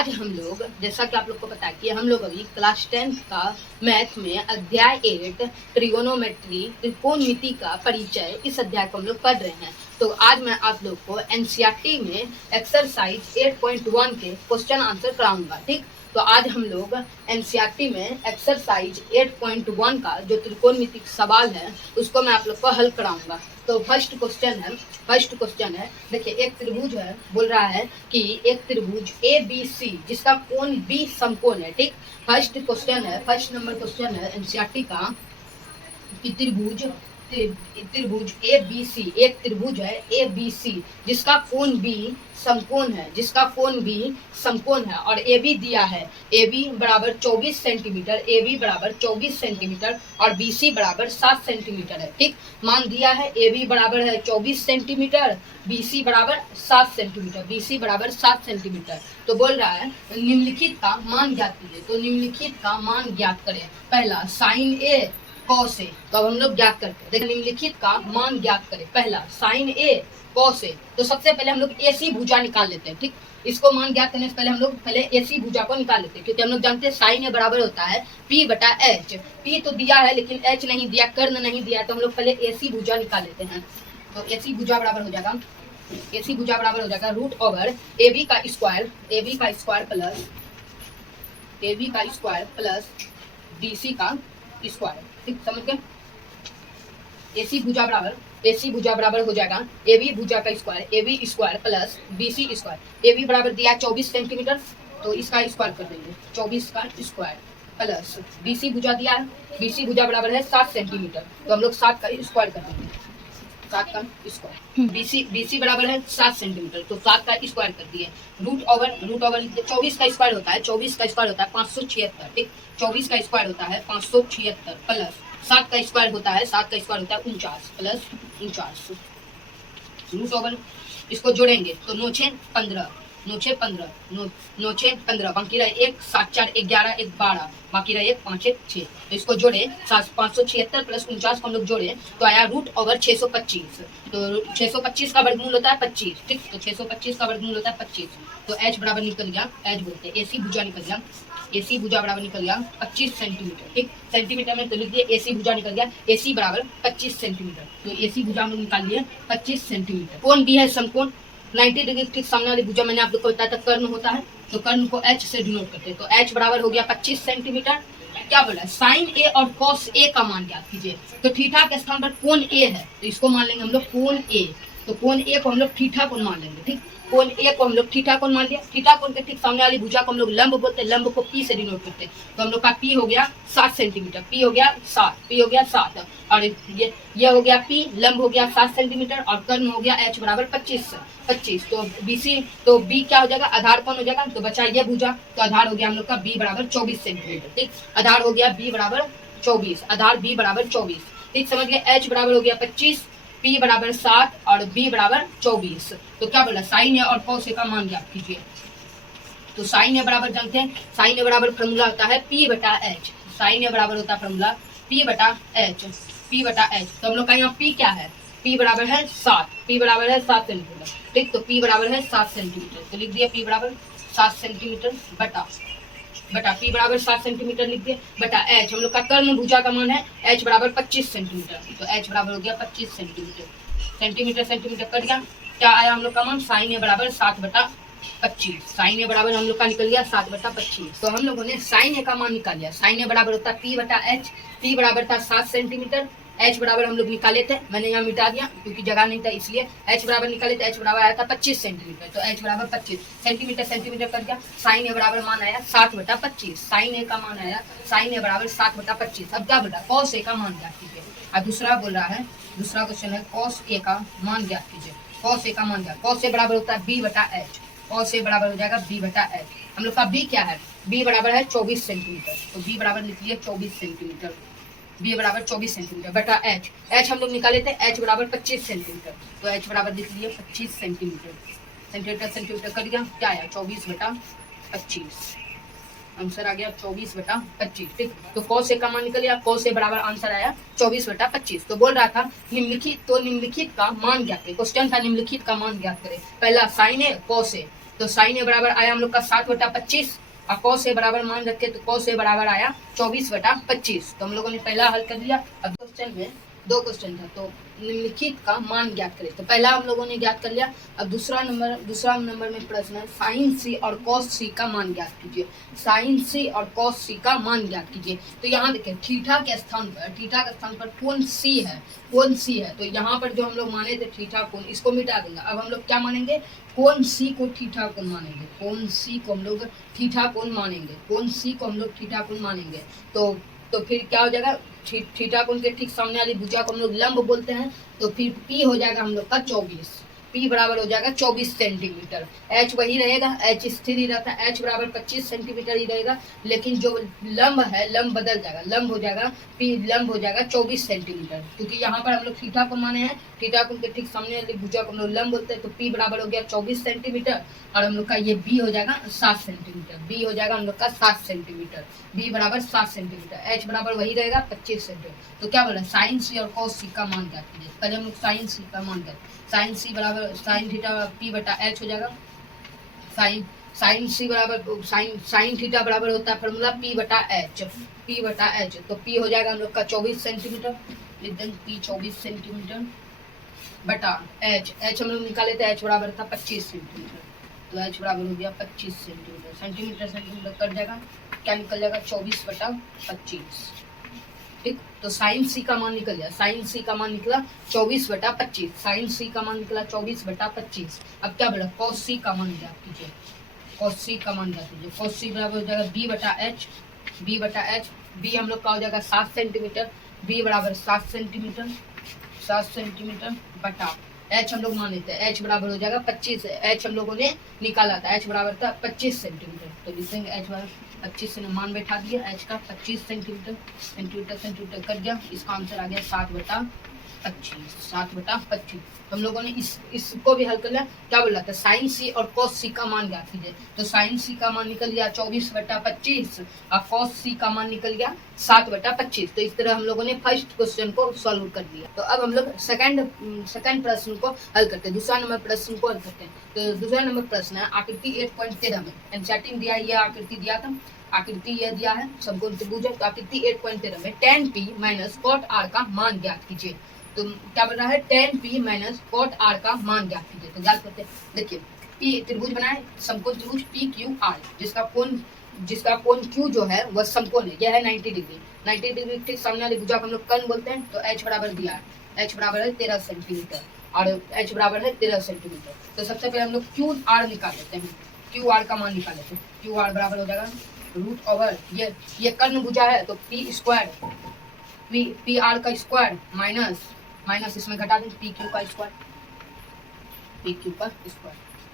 आज हम लोग, जैसा कि आप लोग को पता है कि हम लोग अभी क्लास 10 का मैथ में अध्याय 8 ट्रिगोनोमेट्री त्रिकोणमिति का परिचय, इस अध्याय को हम लोग पढ़ रहे हैं। तो आज मैं आप लोग को एनसीईआरटी में एक्सरसाइज 8.1 के क्वेश्चन आंसर कराऊंगा। ठीक, तो आज हम लोग एनसीईआरटी में एक्सरसाइज 8.1 का जो त्रिकोणमिति सवाल है उसको मैं आप लोग को हल कराऊंगा। तो फर्स्ट क्वेश्चन है, देखिए एक त्रिभुज है, बोल रहा है कि एक त्रिभुज ABC जिसका कोण B समकोण है। ठीक, फर्स्ट नंबर क्वेश्चन है एनसीईआरटी का कि त्रिभुज ABC, एक त्रिभुज है ABC जिसका कोण B समकोण है, और AB दिया है, AB बराबर 24 सेंटीमीटर और BC बराबर 7 सेंटीमीटर है। ठीक, मान दिया है AB बराबर है 24 सेंटीमीटर, BC बराबर 7 सेंटीमीटर। तो बोल रहा है निम्नलिखित का मान ज्ञात कीजिए। तो निम्नलिखित का मान ज्ञात करें। पहला साइन A कॉस A, तो अब हम लोग ज्ञात करते हैं। देखिए निम्नलिखित का मान ज्ञात करें। पहला साइन A कॉस A, तो सबसे पहले हम लोग AC भुजा निकाल लेते हैं। ठीक, इसको मान ज्ञात करने से पहले हम लोग AC भुजा को निकाल लेते हैं, क्योंकि हम लोग जानते हैं साइन A बराबर होता है P बटा H। P तो दिया है लेकिन H नहीं दिया, कर्ण नहीं दिया, तो हम लोग पहले AC भुजा निकाल लेते हैं। तो AC भुजा बराबर हो जाएगा रूट ओवर AB का स्क्वायर प्लस BC का स्क्वायर। ठीक, समझ गए। AC भुजा बराबर हो जाएगा AB भुजा का square, AB square plus BC square. AB बराबर दिया 24 सेंटीमीटर, तो इसका स्क्वायर कर देंगे, 24 का स्क्वायर प्लस BC भुजा दिया है, BC भुजा बराबर है 7 सेंटीमीटर, तो हम लोग 7 का स्क्वायर कर देंगे, 7 का स्क्वायर। BC बराबर है 7 सेंटीमीटर, तो 7 का स्क्वायर कर दिए। रूट ओवर 24 का स्क्वायर होता है 576। ठीक, 24 का स्क्वायर होता है 576 प्लस 7 का स्क्वायर होता है 49 प्लस 49। रूट ओवर इसको जोड़ेंगे तो 9 6 15, बाकी रहे 1, 7 4 11, 1 12, बाकी रहे 1 5 1 6। तो इसको जोड़े 576 प्लस 49 को हम लोग जोड़े तो आया रूट ओवर 625। तो 625 का वर्गमूल होता है 25। ठीक, तो 625 का वर्गमूल होता है 25। तो H बराबर निकल गया, H बोलते हैं AC भुजा निकल गया, AC भुजा बराबर निकल गया 25 सेंटीमीटर। ठीक, सेंटीमीटर में तो लिख दिए AC भुजा निकल गया, AC बराबर 25 सेंटीमीटर। तो AC भुजा हम लोग निकाल लिए 25 सेंटीमीटर। कोण B है समकोण 90 डिग्री। ठीक, सामने वाली भुजा मैंने आप लोग को बताया था कर्ण होता है, तो कर्ण को H से डिनोट करते हैं। तो H बराबर हो गया 25 सेंटीमीटर। क्या बोला, साइन A और कॉस A का मान ज्ञात कीजिए। तो थीटा के स्थान पर कोण A है, तो इसको मान लेंगे हम लोग कोण A। तो कोण A को हम लोग थीटा कोण मान लेंगे। ठीक, कोण A को हम लोग थीटा कोण मान लिया। थीटा कोण के ठीक सामने वाली भुजा को हम लोग लंब बोलते हैं, लंब को P से डिनोट करते हैं। तो हम लोग का P हो गया 7 सेंटीमीटर, P हो गया 7, और ये हो गया P, लंब हो गया 7 सेंटीमीटर, और कर्ण हो गया H बराबर 25। तो B क्या हो जाएगा, आधार कौन हो जाएगा, तो बचा ये भुजा, तो आधार हो गया हम लोग का B बराबर 24 सेंटीमीटर। ठीक, आधार हो गया B बराबर 24, आधार B बराबर 24। ठीक, समझ गए। H बराबर हो गया 25, P बराबर 7 और B बराबर 24। तो क्या बोला, साइन A और कॉस A का मान ज्ञात कीजिए। तो साइन A बराबर जानते हैं, साइन A बराबर फॉर्मूला होता है P बटा H। साइन A बराबर होता है फॉर्मूला P बटा H। तो हम लोग का यहाँ P क्या है, P बराबर है 7, P बराबर है 7 सेंटीमीटर। ठीक, तो P बराबर है 7 सेंटीमीटर, तो लिख दिया P बराबर 7 सेंटीमीटर बटा P बराबर 7 सेंटीमीटर लिख दिए बटा H। हम लोग का कर्ण भुजा का मान है H बराबर 25 सेंटीमीटर, तो H बराबर हो गया 25 सेंटीमीटर कट गया। क्या आया हम लोग का मान, साइन A बराबर 7 बटा 25। साइन A बराबर हम लोग का निकल गया 7 बटा 25। तो हम लोगों ने साइन A का मान निकाल लिया। साइन A बराबर होता है P बटा H। P बराबर था 7 सेंटीमीटर, H बराबर हम लोग निकाले थे, मैंने यहाँ मिटा दिया क्योंकि जगह नहीं था इसलिए। H बराबर निकाले थे, H बराबर आया था 25 सेंटीमीटर, तो H बराबर 25 सेंटीमीटर कर दिया। साइन A बराबर मान आया 7 बटा 25। साइन A का मान आया, साइन A बराबर 7 बटा 25। अब क्या बोला, कॉस A का मान ज्ञात कीजिए। अब दूसरा बोल रहा है, दूसरा क्वेश्चन है कॉस A का मान ज्ञात कीजिए। कॉस A का मान ज्ञात, कॉस A बराबर होता है B बटा H। कॉस A बराबर हो जाएगा B बटा H। हम लोग का B क्या है, B बराबर है 24 सेंटीमीटर, तो B बराबर लिख लिए 24 सेंटीमीटर, B बराबर 24 सेंटीमीटर बटा H। H हम लोग निकाले थे, H बराबर 25 सेंटीमीटर, तो H बराबर लिख लिए 25 सेंटीमीटर कर दिया। क्या आया, 24 बटा 25। आंसर आ गया 24 बटा 25। ठीक, तो कॉस A का मान निकल गया, कॉस A बराबर आंसर आया 24 बटा 25। तो बोल रहा था निम्नलिखित का मान ज्ञात करें। क्वेश्चन था निम्नलिखित का मान ज्ञात करें। पहला साइन A कॉस A, तो साइन ए बराबर आया हम लोग का 7/25 और कॉस ए बराबर मान रखे तो कॉस ए बराबर आया 24/25। तो हम लोगों ने पहला हल कर लिया। अब क्वेश्चन में 2 क्वेश्चन था, तो निम्नलिखित का मान ज्ञात करें। तो पहला हम लोगों ने ज्ञात कर लिया। अब दूसरा नंबर में प्रश्न है साइन सी और कॉस सी का मान ज्ञात कीजिए। साइन सी और कॉस सी का मान ज्ञात कीजिए। तो यहाँ देखें थीटा के स्थान पर कोण सी है, कोण सी है। तो यहाँ पर जो हम लोग माने थे थीटा कोण, इसको मिटा देंगे। अब हम लोग क्या मानेंगे, कोण सी को थीटा कोण मानेंगे। कोण सी को हम लोग थीटा कोण मानेंगे। कोण सी को हम लोग थीटा कोण मानेंगे। तो फिर क्या हो जाएगा, थीटा कोण के ठीक सामने वाली भुजा को हम लोग लंब बोलते हैं। तो फिर P हो जाएगा हम लोग का 24। P बराबर हो जाएगा 24 सेंटीमीटर। H वही रहेगा, H स्थिर ही रहता है, H बराबर 25 सेंटीमीटर ही रहेगा। लेकिन जो लंब है, लंब बदल जाएगा, लंब हो जाएगा P, लंब हो जाएगा 24 सेंटीमीटर। क्योंकि यहाँ पर हम लोग थीटा को माने हैं, थीटा कोण के ठीक सामने वाली भुजा को हम लोग लंब बोलते हैं। तो P बराबर हो गया 24 सेंटीमीटर और हम लोग का ये B हो जाएगा 7 सेंटीमीटर। B हो जाएगा हम लोग का 7 सेंटीमीटर। B बराबर 7 सेंटीमीटर। H बराबर वही रहेगा 25 सेंटीमीटर। तो क्या बोला, साइन सी और कॉस सी का मान ज्ञात कीजिए। पहले हम लोग साइन सी का मान ज्ञात, साइन सी बराबर साइन थीटा P/H हो जाएगा। साइन सी बराबर साइन थीटा बराबर होता है फॉर्मूला P/H। तो P हो जाएगा हम लोग का 24 सेंटीमीटर, लिख देंगे P 24 सेंटीमीटर बटा H हम लोग निकाले थे, H बराबर था 25 सेंटीमीटर। तो H बराबर हो गया 25 सेंटीमीटर। सेंटीमीटर कट जाएगा, क्या निकल जाएगा 24/25। ठीक, तो साइन सी का मान निकल गया। साइन सी का मान निकला 24/25। साइन सी का मान निकला 24/25। अब क्या बोला, कॉस सी का मान ज्ञात कीजिए। कॉस सी का मान ज्ञात कीजिए। कॉस सी बराबर हो जाएगा B/H। B हम लोग का हो जाएगा 7 सेंटीमीटर। B बराबर 7 सेंटीमीटर बटा H हम लोग मान लेते हैं, H बराबर हो जाएगा 25। H हम लोगों ने निकाला था, H बराबर था 25 सेंटीमीटर। तो लिखेंगे H बराबर 25 से मान बैठा दिया, H का 25 सेंटीमीटर कट गया। इसका आंसर आ गया 7/25। तो हम लोगों ने इसको भी हल कर लिया। क्या बोला था, साइन सी और कॉस सी का मान ज्ञात कीजिए। तो साइन सी का मान निकल गया 24/25 और कॉस सी का मान निकल गया 7/25। तो इस तरह हम लोगों ने फर्स्ट क्वेश्चन को सॉल्व कर दिया। तो अब हम लोग सेकंड प्रश्न को हल करते हैं, दूसरा नंबर प्रश्न को हल करते हैं। तो दूसरा नंबर प्रश्न है आकृति 8.13 में एनसीईआरटी में दिया, ये आकृति दिया था, आकृति यह दिया है समकोण त्रिभुज है। तो आकृति 8.13 में tan P minus cot R का मान ज्ञात कीजिए। तो क्या बन रहा है, tan P minus cot R का मान ज्ञात कीजिए। तो ज्ञात करते हैं, देखिए P त्रिभुज बनाए, समकोण त्रिभुज PQR, जिसका कोण Q जो है वह समकोण है, यह है 90 डिग्री। 90 डिग्री ठीक सामने वाली भुजा को हम लोग कर्ण बोलते हैं। तो H बराबर दिया है, H बराबर है 13 सेंटीमीटर और H बराबर है 13 सेंटीमीटर। तो सबसे पहले हम लोग QR निकाल लेते हैं, QR का मान निकाल लेते हैं। QR बराबर हो जाएगा रूट ओवर ये कर्ण भुजा है तो पी आर का स्क्वायर माइनस इसमें घटा दें पी क्यू का स्क्वायर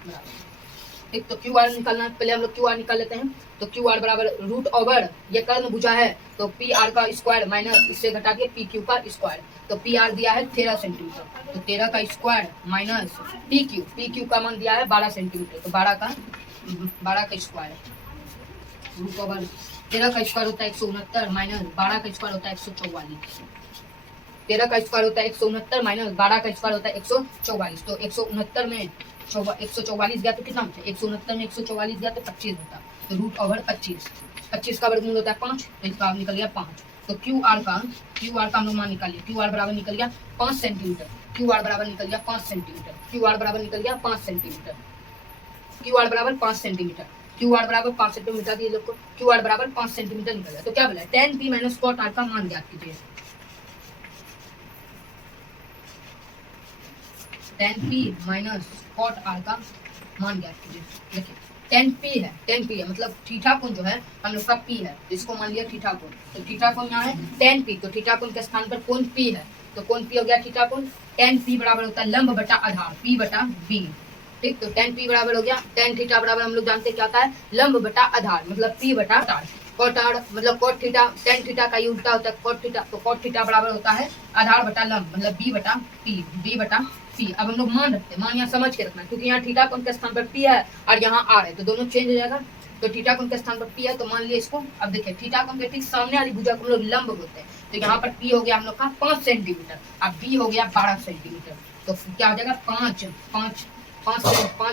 बराबर। ठीक, तो क्यू आर निकालना है, पहले हम लोग क्यू आर निकाल लेते हैं। तो क्यू आर बराबर रूट ओवर ये कर्ण भुजा है तो पी आर का स्क्वायर माइनस इससे घटा दिए पी क्यू का स्क्वायर। तो पी आर दिया है 13 सेंटीमीटर, तो 13 का स्क्वायर माइनस पी क्यू का मान दिया है 12 सेंटीमीटर। तो 12 का स्क्वायर रूट ओवर 13 का स्क्वायर होता है 169 माइनस 12 का स्क्वायर होता है 144। 13 का स्क्वायर होता है 169 माइनस 12 का स्क्वायर होता है 144। तो 169 में 144 गया तो कितना होता है, 169 में 144 गया तो 25 होता। तो रूट ओवर 25 का वर्गमूल होता है 5, तो इसका निकल गया 5। तो क्यू आर का हम लोग मान निकालिए। क्यू आर बराबर निकल गया 5 सेंटीमीटर। क्यू आर बराबर निकल गया 5 सेंटीमीटर। क्यू आर बराबर निकल गया 5 सेंटीमीटर। क्यू आर बराबर 5 सेंटीमीटर। क्यू आर बराबर 5 सेंटीमीटर दिए लोग को, क्यू आर बराबर 5 सेंटीमीटर निकल गया। तो क्या बोला, tan P minus cot R का मान ज्ञात कीजिए। tan P minus cot R का मान ज्ञात कीजिए। देखिए tan P है मतलब थीटा कोण जो है हम लोग का P है, तो इसको मान लिया थीटा कोण। तो थीटा कोण यहाँ है tan P, तो थीटा कोण के स्थान पर कोण P है, तो कोण P हो गया थीटा कोण। tan P बराबर होता है लंब बटा आधार P बटा B। ठीक, तो tan P बराबर हो गया tan थीटा बराबर हम लोग जानते हैं क्या होता है, लंब बटा आधार मतलब P बटा आधार। cot R मतलब cot थीटा, tan थीटा का ये उल्टा होता है cot थीटा, तो cot थीटा बराबर होता है आधार बटा लंब मतलब B बटा P। अब हम लोग मान रखते हैं, मान यहाँ समझ के रखना क्योंकि यहाँ थीटा कोण के स्थान पर P है और यहाँ R है, तो दोनों चेंज हो जाएगा। तो थीटा कोण के स्थान पर P है तो मान लिया इसको। अब देखिए थीटा कोण के ठीक सामने वाली भुजा को हम लोग लंब बोलते हैं, तो यहाँ पर P हो गया हम लोग का 5 सेंटीमीटर और B हो गया 12 सेंटीमीटर। तो क्या हो जाएगा 5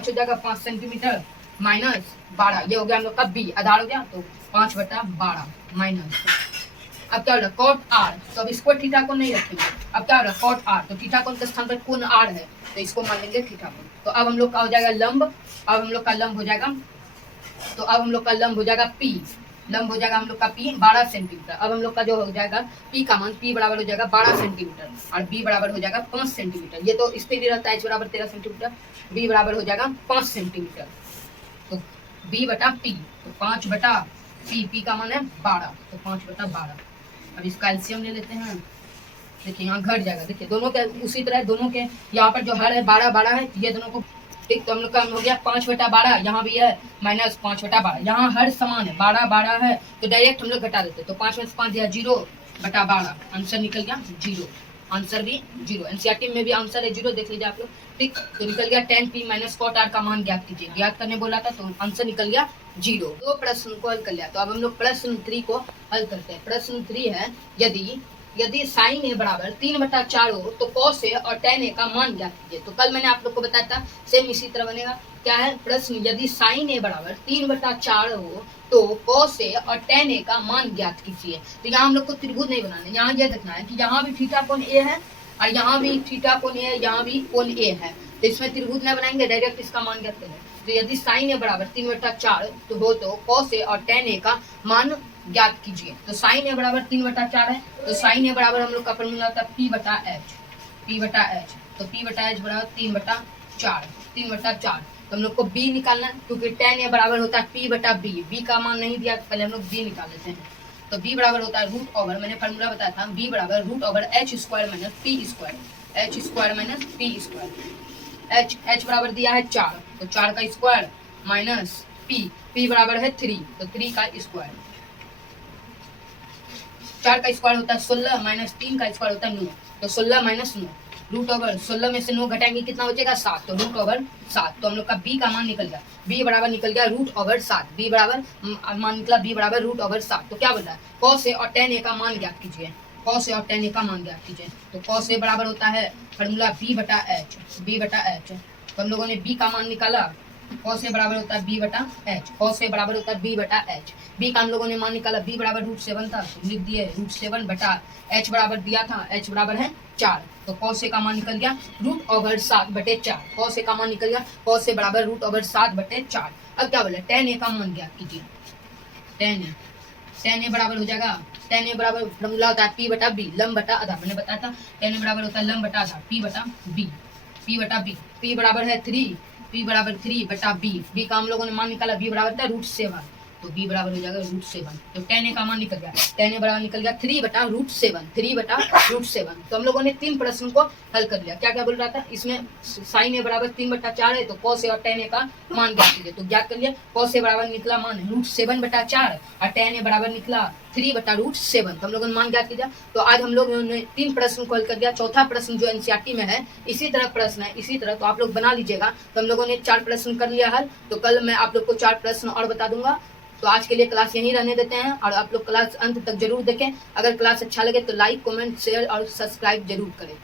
हो जाएगा 5 सेंटीमीटर माइनस 12, ये हो गया हम लोग का बी, आधार हो गया, तो 5/12 माइनस। अब क्या हो रहा है कॉट आर, तो अब इसको थीटा कोण नहीं रखेंगे, अब क्या हो रहा है कॉट आर, तो थीटा कोण के स्थान पर कोण आर है, तो इसको मान लेंगे थीटा कोण। तो अब हम लोग का हो जाएगा लंब, अब हम लोग का लंब हो जाएगा, तो अब हम लोग का लंब हो जाएगा पी, लंब हो जाएगा हम लोग का पी 12 सेंटीमीटर। अब हम लोग का जो हो जाएगा पी का मान, पी बराबर हो जाएगा 12 सेंटीमीटर और बी बराबर हो जाएगा 5 सेंटीमीटर। ये तो इस पे भी रहता है, एच बराबर 13 सेंटीमीटर, बी बराबर हो जाएगा 5 सेंटीमीटर। तो बी बटा पी, तो 5/पी, पी का मान है 12, तो 5/12। अब इसका एलसीएम ले लेते हैं, देखिए यहाँ घट जाएगा, देखिए दोनों के उसी तरह, दोनों के यहाँ पर जो हर है 12/12 है, ये दोनों को ठीक, तो हम लोग का हो गया 5/12, यहाँ भी है माइनस 5/12, यहाँ हर समान है 12/12 है, तो डायरेक्ट हम लोग घटा देते, तो 5 में से 5 दिया 0/12, आंसर निकल गया 0, आंसर भी 0। एनसीईआरटी में भी आंसर है 0, देख लीजिए आप लोग, ठीक, तो निकल गया tan p minus cot r का मान ज्ञात कीजिए, ज्ञात करने बोला था, तो आंसर निकल गया 0। दो प्रश्न को हल कर लिया, तो अब हम लोग प्रश्न 3 को हल करते हैं। प्रश्न 3 है, यदि sin a बराबर 3/4 हो तो cos a और tan a का मान ज्ञात कीजिए। तो कल मैंने आप लोग को बताया था, सेम इसी तरह बनेगा। क्या है प्रश्न, यदि sin a बराबर 3/4 हो तो cos a और tan a का मान ज्ञात कीजिए। तो यहाँ हम लोग को त्रिभुज नहीं बनाना, यहाँ यह देखना है कि यहाँ भी थीटा कोण a है और यहाँ भी थीटा कोण a है, यहाँ भी कोण a है, तो इसमें त्रिभुज नहीं बनाएंगे, डायरेक्ट इसका मान ज्ञात करेंगे। तो यदि sin a बराबर 3/4 तो हो तो cos a और tan a का मान ज्ञात कीजिए। तो sin a बराबर 3/4 है, तो sin a बराबर हम लोग का फॉर्मूला होता है p/h, p/h, तो p/h बराबर 3/4, तो हम लोग को b निकालना है, क्योंकि tan a बराबर होता है p/b, b का मान नहीं दिया, पहले हम लोग b निकाल लेते हैं। तो b बराबर होता है रूट ओवर, मैंने फॉर्मूला बताया था, b बराबर root over h square minus p square, h square minus p square, h बराबर दिया है 4, तो 4 का स्क्वायर माइनस p बराबर है 3, तो 3 का स्क्वायर, 4 का स्क्वायर होता है 16 माइनस 3 का स्क्वायर होता है 9, तो 16 माइनस 9, रूट ओवर 16 में से 9 घटाएंगे कितना बचेगा 7, तो रूट ओवर 7, तो हम लोग का b का मान निकल गया, b बराबर निकल गया रूट ओवर 7, b बराबर मान निकला b बराबर रूट ओवर 7। तो क्या बोल रहा है cos a और tan a का मान ज्ञात कीजिए, cos a और tan a का मान ज्ञात कीजिए। तो cos a बराबर होता है फॉर्मूला b/h, तो हम लोगों ने b का मान निकाला, cos a बराबर होता है b/h, cos a बराबर होता है b/h, b का हम लोगों ने मान निकाला, b बराबर √7 था, तो लिख दिए √7/h बराबर दिया था, h बराबर है 4, तो cos a का मान निकल गया √7/4, cos a का मान निकल गया, cos a बराबर √7/4। अब क्या बोले tan a का मान ज्ञात कीजिए, tan a बराबर हो जाएगा, tan a बराबर फॉर्मूला होता है p/b, लंब बटा आधा, मैंने बताया था tan a बराबर होता है लंब बटा आधा, p/b, p बराबर है 3, p बराबर 3/b, b का हम लोगों ने मान निकाला, b बराबर था √7, तो b बराबर हो जाएगा √7, तो tan a का मान निकल गया, tan a बराबर निकल गया 3/√7, तो हम लोगों ने 3 प्रश्न को हल कर लिया। क्या क्या बोल रहा था इसमें, sin a बराबर 3/4 है, तो cos a और tan a का मान ज्ञात कीजिए, तो ज्ञात कर लिया, cos a बराबर निकला मान √7/4 और tan a बराबर निकला 3/√7, तो हम लोगों ने मान ज्ञात किया। तो आज हम लोग ने 3 प्रश्न को हल कर दिया, चौथा प्रश्न जो एनसीईआरटी में है इसी तरह प्रश्न है, इसी तरह तो आप लोग बना लीजिएगा। तो हम लोगों ने 4 प्रश्न कर लिया हल, तो कल मैं आप लोग को 4 प्रश्न और बता दूंगा। तो आज के लिए क्लास यहीं रहने देते हैं, और आप लोग क्लास अंत तक जरूर देखें। अगर क्लास अच्छा लगे तो लाइक, कमेंट, शेयर और सब्सक्राइब जरूर करें।